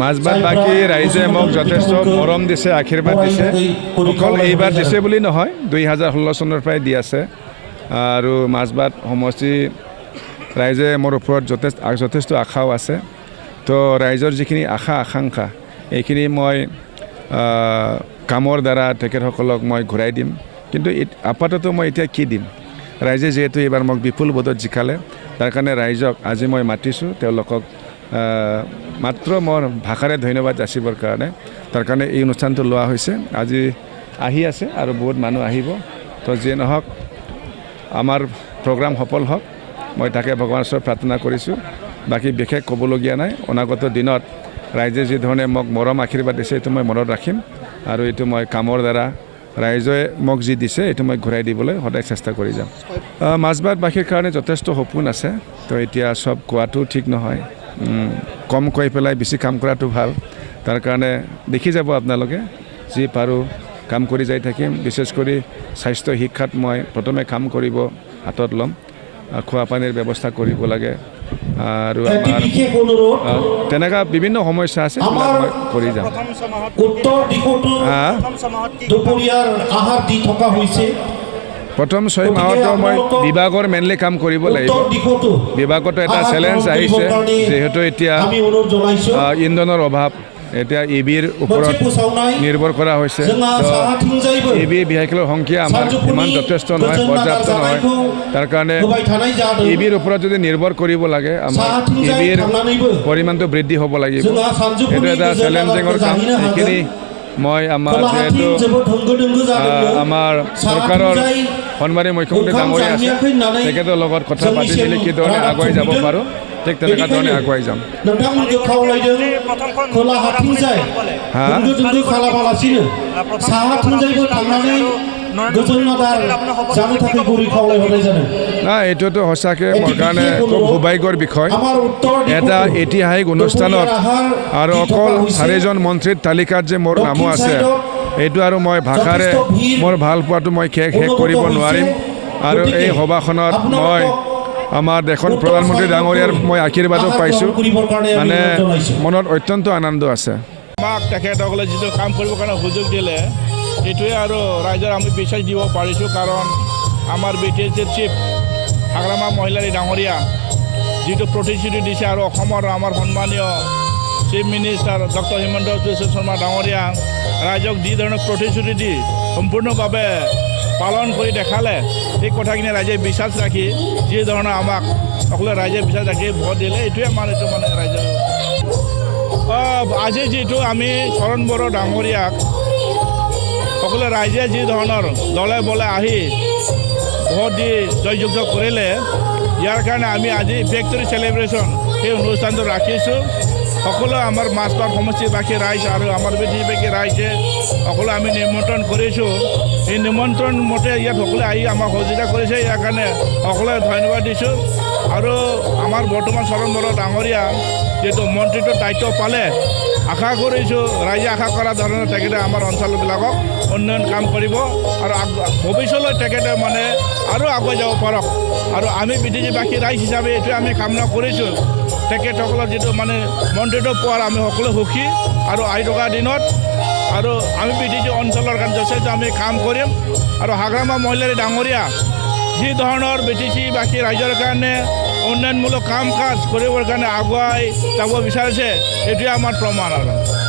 মাজবাট বাকী ৰাইজে মোক যথেষ্ট মৰম দিছে, আশীৰ্বাদ দিছে। অকল এইবাৰ দিছে বুলি নহয়, 2016 চনৰ পৰাই দি আছে। আৰু মাজবাট সমষ্টি ৰাইজে মোৰ ওপৰত যথেষ্ট আশাও আছে। তো ৰাইজৰ যিখিনি আশা আকাংক্ষা এইখিনি মই কামৰ দ্বাৰা তেখেতসকলক মই ঘূৰাই দিম। কিন্তু আপাতত মই এতিয়া কি দিম? ৰাইজে যিহেতু এইবাৰ মোক বিপুল ভোটত জিকালে, তাৰ কাৰণে ৰাইজক আজি মই মাতিছোঁ তেওঁলোকক মাত্ৰ মোৰ ভাষাৰে ধন্যবাদ যাচিবৰ কাৰণে। তাৰ কাৰণে এই অনুষ্ঠানটো লোৱা হৈছে। আজি আহি আছে আৰু বহুত মানুহ আহিব। তো যিয়ে নহওক আমাৰ প্ৰগ্ৰাম সফল হওক, মই তাকে ভগৱানৰ ওচৰত প্ৰাৰ্থনা কৰিছোঁ। বাকী বিশেষ ক'বলগীয়া নাই। অনাগত দিনত ৰাইজে যি ধৰণে মোক মৰম আশীৰ্বাদ দিছে এইটো মই মনত ৰাখিম আৰু এইটো মই কামৰ দ্বাৰা ৰাইজে মোক যি দিছে এইটো মই ঘূৰাই দিবলৈ সদায় চেষ্টা কৰি যাম। মাজবাটবাসীৰ কাৰণে যথেষ্ট সপোন আছে। তো এতিয়া চব কোৱাটো ঠিক নহয়, কম কৈ পেলাই বেছি কাম কৰাটো ভাল। তাৰ কাৰণে দেখি যাব আপোনালোকে, যি পাৰোঁ কাম কৰি যাই থাকিম। বিশেষ কৰি স্বাস্থ্য শিক্ষাত মই প্ৰথমে কাম কৰিব হাতত ল'ম। খোৱা পানীৰ ব্যৱস্থা কৰিব লাগে আৰু আমাৰ তেনেকুৱা বিভিন্ন সমস্যা আছে, সেইবিলাক মই কৰি যাম। উত্তৰ দিশতো দুপৰীয়াৰ আহাৰ দি থকা হৈছে। প্ৰথম 6 মাহতো মই বিভাগৰ মেইনলি কাম কৰিব লাগিব। বিভাগতো এটা চেলেঞ্জ আহিছে, যিহেতু এতিয়া ইন্ধনৰ অভাৱ, এতিয়া ইভিৰ ওপৰত নিৰ্ভৰ কৰা হৈছে। ইভি ভেহিকেলৰ সংখ্যা আমাৰ ইমান যথেষ্ট নহয়, পৰ্যাপ্ত নহয়। তাৰ কাৰণে ইভিৰ ওপৰত যদি নিৰ্ভৰ কৰিব লাগে, আমাৰ ইভিৰ পৰিমাণটো বৃদ্ধি হ'ব লাগিব। এইটো এটা চেলেঞ্জিঙৰ কাম। এইখিনি মই আমাৰ যিহেতু আমাৰ চৰকাৰৰ সন্মানীয় মুখ্যমন্ত্ৰী ডাঙৰীয়া আছে, তেখেতৰ লগত কথা পাতি মেলি কি ধৰণে আগুৱাই যাব পাৰোঁ, ঠিক তেনেকুৱা ধৰণে আগুৱাই যাম। নাই, এইটোতো সঁচাকৈ মোৰ কাৰণে খুব সৌভাগ্যৰ বিষয়। এটা ঐতিহাসিক অনুষ্ঠানত আৰু অকল 4জন মন্ত্ৰীৰ তালিকাত যে মোৰ নামো আছে, এইটো আৰু মই ভাষাৰে মোৰ ভাল পোৱাটো মই শেষ কৰিব নোৱাৰিম। আৰু এই সভাখনত মই আমাৰ দেশৰ প্ৰধানমন্ত্ৰী ডাঙৰীয়াৰ মই আশীৰ্বাদো পাইছোঁ। মানে মনত অত্যন্ত আনন্দ আছে। আমাক তেখেতসকলে যিটো কাম কৰিবৰ কাৰণে সুযোগ দিলে, সেইটোৱে আৰু ৰাইজৰ আমি বিশ্বাস দিব পাৰিছোঁ। কাৰণ আমাৰ BTSৰ চিফ হাগ্ৰামা মহিলাৰী ডাঙৰীয়া যিটো প্ৰতিশ্ৰুতি দিছে, আৰু অসমৰ আমাৰ সন্মানীয় chief minister doctor Himanta Biswa Sarma ডাঙৰীয়া ৰাইজক যি ধৰণৰ প্ৰতিশ্ৰুতি দি সম্পূৰ্ণভাৱে পালন কৰি দেখালে, এই কথাখিনি ৰাইজে বিশ্বাস ৰাখি যি ধৰণৰ আমাক সকলোৱে ৰাইজে বিশ্বাস ৰাখি ভোট দিলে, এইটোৱে আমাৰ এইটো মানে ৰাইজৰ আজি যিটো আমি চৰণ বড়ো ডাঙৰীয়াক সকলোৱে ৰাইজে যি ধৰণৰ দলে বলে আহি ভোট দি জয়যুক্ত কৰিলে, ইয়াৰ কাৰণে আমি আজি ভিক্টৰী চেলিব্ৰেশ্যন সেই অনুষ্ঠানটো ৰাখিছোঁ। সকলো আমাৰ মাজবাট সমষ্টিবাসী ৰাইজ আৰু আমাৰ বিদেশবাসী ৰাইজে সকলো আমি নিমন্ত্ৰণ কৰিছোঁ। এই নিমন্ত্ৰণ মতে ইয়াত সকলোৱে আহি আমাক সহযোগিতা কৰিছে, ইয়াৰ কাৰণে সকলোৱে ধন্যবাদ দিছোঁ। আৰু আমাৰ বৰ্তমান চৰণ বড়ো ডাঙৰীয়া যিহেতু মন্ত্ৰীত্বৰ দায়িত্ব পালে, আশা কৰিছোঁ ৰাইজে আশা কৰা ধৰণে তেখেতে আমাৰ অঞ্চলবিলাকক উন্নয়ন কাম কৰিব আৰু ভৱিষ্যতলৈ তেখেতে মানে আৰু আগুৱাই যাব পাৰক। আৰু আমি বিদেশীবাসী ৰাইজ হিচাপে এইটোৱে আমি কামনা কৰিছোঁ, তেখেতসকলৰ যিটো মানে মন্ত্ৰীত্ব পোৱাৰ আমি সকলো সুখী। আৰু আহি থকা দিনত আৰু আমি বিদেশী অঞ্চলৰ কাৰণে যথেষ্ট আমি কাম কৰিম। আৰু হাগ্ৰামা মহিলাৰী ডাঙৰীয়া যি ধৰণৰ BTSবাসী ৰাইজৰ কাৰণে উন্নয়নমূলক কাম কাজ কৰিবৰ কাৰণে আগুৱাই যাব বিচাৰিছে, এইটোৱে আমাৰ প্ৰমাণ। আৰু